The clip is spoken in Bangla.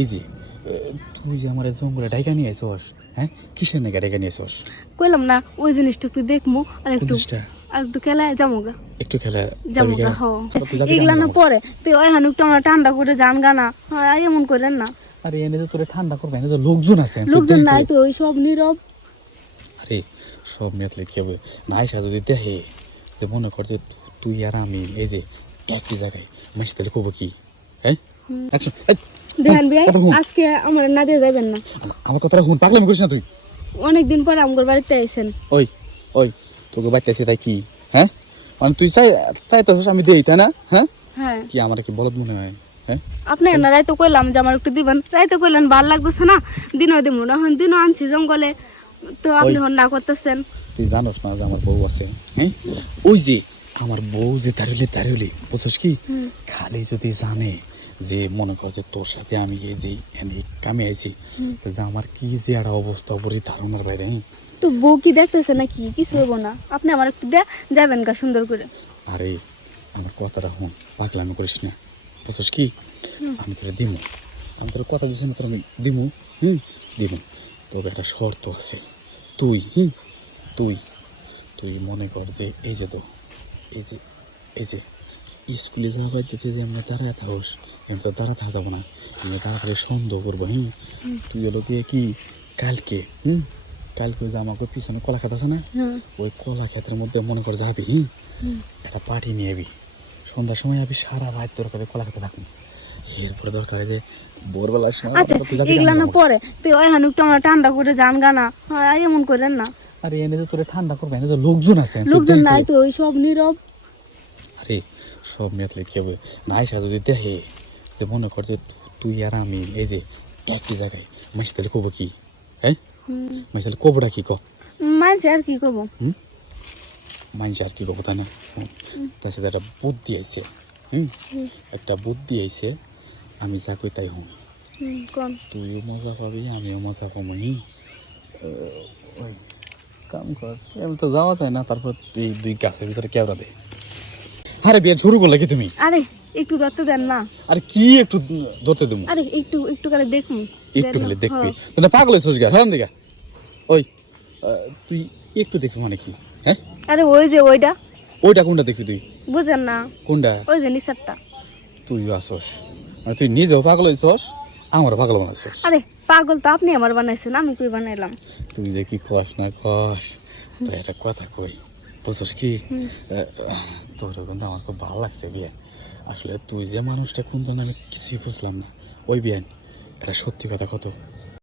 এই যে তুই যে আমার জঙ্গলে ডাইকা নিয়ে আইছস, হ্যাঁ কিসের নাকি ডাইকা নিয়ে আইছস? কইলাম না ওই জিনিসটা একটু দেখমু জিনিসটা আর একটু খেলায় যামুগা একটু খেলা যামুগা হ এগুলা না পরে তুই ওই হানুক তো আমরা ঠান্ডা করে জান গানা হ্যাঁ এমন করেন না। আরে এনে তো তোরে ঠান্ডা করবে, এনে তো লোকজন আছে। লোকজন নাই তো ওই সব নীরব। আরে সব মেতলে কি হবে না, আয়সা যদি দেখে যে মনে কর যে তুই আর আমি এই যে একই জায়গায় মাসি, তাহলে কব কি? হ্যাঁ দেখেন ভাই আজকে আমার না দিয়ে যাবেন না। আমার কথাটা শুন, পাগলামি করিস না তুই। অনেকদিন পরে আমার বাড়িতে আইছেন। ওই ওই তোকে বাড়িতে আছে তাই কি? হ্যাঁ মানে তুই চাইতেছিস আমি দিই, তাই না? হ্যাঁ হ্যাঁ কি আমার কি বলদ মনে হয়? হ্যাঁ আপনি না রাইতে কইলাম যে আমার একটু দিবেন, রাইতে কইলেন ভাল লাগতেছে না, দিনও দিব না। এখন দিনও আনছি জঙ্গলে, তো আপনি হন না করতেছেন। তুই জানোস না যে আমার বউ আছে? হ্যাঁ ওই যে আমার বউ যে দাঁড়িয়ে বুঝছিস কি, খালি যদি জানে যে মনে কর যে তোর সাথে আমি এই যে এনে কামে আইছি, আমার কি যে একটা অবস্থা উপরে ধারণার বাইরে। তো বউ কি দেখতেছে নাকি? কিছু হইব না, আপনি আমার একটু যাবেন গা সুন্দর করে। আরে আমার কথাটা শুন, পাগলামি করিস না, বুঝছিস কি? আমি তোরে দিমু, আমি তোর কথা দিচ্ছি না তোর আমি দিমু, দিমু। তবে একটা শর্ত আছে। তুই তুই তুই মনে কর যে এই যে তো এই যে স্কুলে যাওয়া বাড়িতে যে আমরা দাঁড়ায় থাকস, এমনি তো দাঁড়া থাকা যাবো না, এমনি তাড়াতাড়ি সন্দেহ করবো। তুই হলো কি কালকে কালকে যে আমাকে পিছনে কলা খেত আছে না, ওই কলা ক্ষেতের মধ্যে মনে কর যাবি, একটা পার্টি নিয়ে যাবি, সন্ধ্যার সময় যাবি, সারা রাত তোর কাছে কলা খেতে থাকবি। এরপরে দরকার যে ভোরবেলার সময় এগুলা না পরে তুই ওই হানুক তো আমরা ঠান্ডা করে জান গানা হ্যাঁ এমন করেন না। আরে এনে তো তোরে ঠান্ডা করবে, এনে তো লোকজন আছে। লোকজন নাই তো ওই সব নীরব। আরে সব মেতলে কি হবে না, আয়সা যদি দেখে যে মনে কর যে তুই আর আমি এই যে একই জায়গায় মাসি, তাহলে কব কি? হ্যাঁ মাসি তাহলে কবটা কি? মানছে আর কি করবো? মানছি আর কি কব, তাই না? তার সাথে একটা বুদ্ধি আইছে। একটা বুদ্ধি আইছে, আমি যা কই তাই হন। তুইও মজা পাবি, আমিও মজা পাবো। ওই কাম কর, এমনি তো যাওয়া যায় না, তারপর এই দুই গাছের ভিতরে কেওড়া দে। আরে বিয়ে শুরু করলে কি তুমি? আরে একটু ধরতে দেন না। আরে কি একটু ধরতে দেবো? আরে একটু একটু করে দেখুন, একটু খালি দেখবি, তুই না পাগল হয়েছিস গা? হরান দিঘা ওই তুই একটু দেখবি মানে কি? হ্যাঁ আরে ওই যে ওইটা কোনটা দেখবি তুই? বুঝেন না কোনটা? ওই যে নিচেরটা। তুই আসস মানে তুই নিজেও পাগল হয়েছস, আমারও পাগল বানাইছস। আরে পাগল তো আপনি আমার বানাইছেন, আমি কই বানাইলাম? তুই যে কি খোয়াস না খোয়াস, তো একটা কথা কই, বুঝছস কি? তোর কিন্তু আমার খুব ভালো লাগছে বিয়ে। আসলে তুই যে মানুষটা কোন আমি কিছুই বুঝলাম না। ওই বিয়ান এটা সত্যি কথা কত